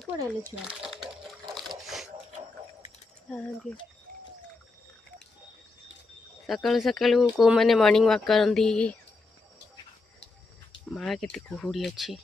ଆଉ କୁଆଡ଼େ ଗଲେ ଛୁଆ? ସକାଳୁ ସକାଳୁ କେଉଁମାନେ ମର୍ଣ୍ଣିଂ ୱାକ୍ କରନ୍ତି? ମା କେତେ କୁହୁଡ଼ି ଅଛି।